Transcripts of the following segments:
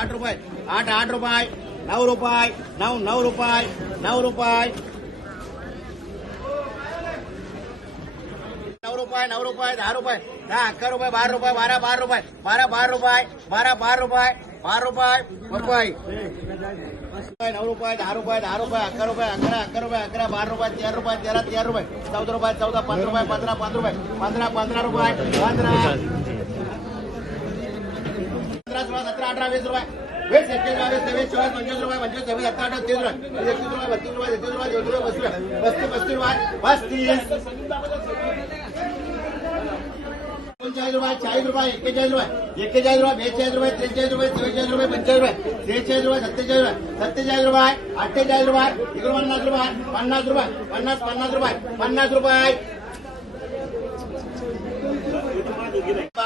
आठ रुपये, आठ आठ रुपये नऊ रुपये नऊ नऊ रुपये नऊ रुपये। नऊ रुपये नऊ रुपये दहा रुपये दहा अकरा रुपये पंधरा सोळा सतरा अठरा वीस रुपये वीस एकवीस बावीस तेवीस चोवीस पंचवीस रुपये पंचवीस सव्वीस सत्तर तीस रुपये एकतीस रुपये बत्तीस रुपये तेहतीस रुपये चौतीस रुपये पस्तीस रुपये पस्तीस रुपये पस्तीस एकोणचाळीस रुपये चाळीस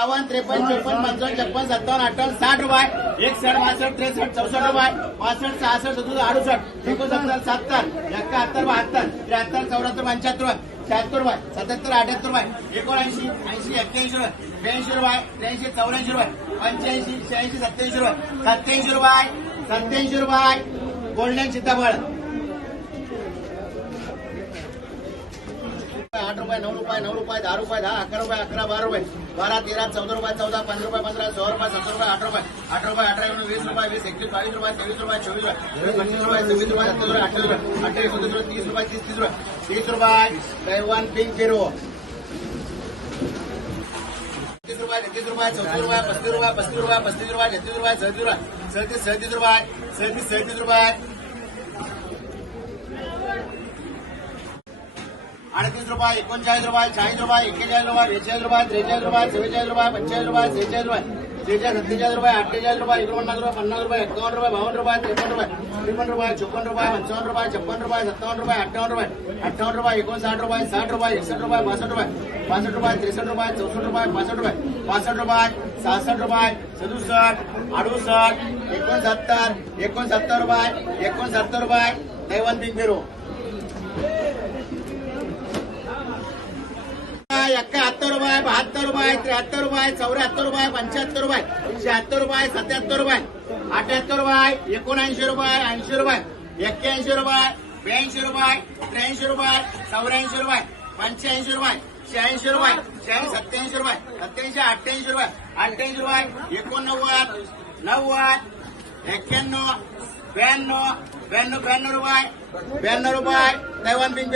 बावन्न त्रेपन्न चौपन्न पंचावन्न छप्पन सत्तावन्न अठ्ठावन्न साठ रुपये. एकसठ बासष्ट त्रेसष्ट चौसष्ट रुपये. पासष्ट सहासष्ट सदुसष्ट अडुसष्ट. एकोणसत्तर सत्तर एकाहत्तर बहात्तर त्र्याहत्तर चौऱ्याहत्तर पंच्याहत्तर शहात्तर रुपये सत्याहत्तर अठ्याहत्तर रुपये. एकोणऐंशी ऐंशी एक्क्याऐंशी रुपये. ब्याऐंशी रुपये त्र्याऐंशी चौऱ्याऐंशी रुपये. पंच्याऐंशी शहाऐंशी सत्याऐंशी रुपये. सत्याऐंशी रुपये. सत्याऐंशी रुपये. गोल्डन सीताफळ. आठ रुपये नऊ रुपये नऊ रुपये, दहा रुपये, दहा, अकरा रुपये, अकरा, बारा रुपये, बारा, तेरा, चौदा रुपये, चौदा, पंधरा रुपये, पंधरा, सोळा रुपये, सत्तर रुपये, आठ रुपये आठ रुपये, अठरा एकोणीस वीस रुपये, वीस एकवीस बावीस रुपये, तेवीस रुपये, चोवीस रुपये रुपये, सव्वीस रुपये सत्तावीस रुपये, अठ्ठावीस रुपये, अठ्ठावीस एकोणतीस रुपये, तीस रुपये, तीस तीस रुपये तीस रुपये तैवान पिंक फिरो तीस रुपये, तेहतीस रुपये, चौतीस रुपये, पस्तीस रुपये पस्तीस रुपये पस्तीस रुपये, छत्तीस रुपये, सदतीस रुपये, सदतीस सदतीस रुपये, सदतीस सदतीस रुपये. अडतीस रुपये एकोणचाळीस रुपये चाळीस रुपये एक्केचाळीस रुपये बेचाळीस रुपये त्रेचाळीस रुपये चव्वेचाळीस रुपये पंचेचाळीस रुपये सेहेचाळीस रुपये त्रेचाळीस सत्तेचाळीस रुपये अठ्ठेचाळीस रुपये एकोणपन्नास रुपये, पन्नास रुपये एकावन्न रुपये बावन्न रुपये त्रेपन्न रुपये त्रेपन्न रुपये चोपन्न रुपये पंचावन्न रुपये, छप्पन रुपये सत्तावन्न रुपये अठ्ठावन्न रुपये अठ्ठावन्न रुपये एकोणसाठ रुपये, साठ रुपये एकसष्ट रुपये बासष्ट रुपये पासष्ट रुपये त्रेसष्ट रुपये चौसष्ट रुपये पासष्ट रुपये पासष्ट रुपये सहासष्ट रुपये, सदुसष्ट, अडुसष्ट, एकोणसत्तर एकोणसत्तर रुपये एकोणसत्तर रुपये दैवन पिंक फिरू एकाहत्तर रुपये बहात्तर रुपये त्र्याहत्तर रुपये चौऱ्याहत्तर रुपये पंच्याहत्तर रुपये शहात्तर रुपये सत्याहत्तर रुपये अठ्याहत्तर रुपये एकोणऐंशी रुपये ऐंशी रुपये एक्क्याऐंशी रुपये ब्याऐंशी रुपये त्र्याऐंशी रुपये चौऱ्याऐंशी रुपये पंच्याऐंशी रुपये शहाऐंशी रुपये शहाऐंशी सत्याऐंशी रुपये सत्याऐंशी अठ्ठ्याऐंशी रुपये अठ्ठ्याऐंशी रुपये एकोणनव्वद नव्वद एक्क्याण्णव ब्याण्णव ब्याण्णव ब्याण्णव रुपये ब्याण्णव रुपये दैवान पिंक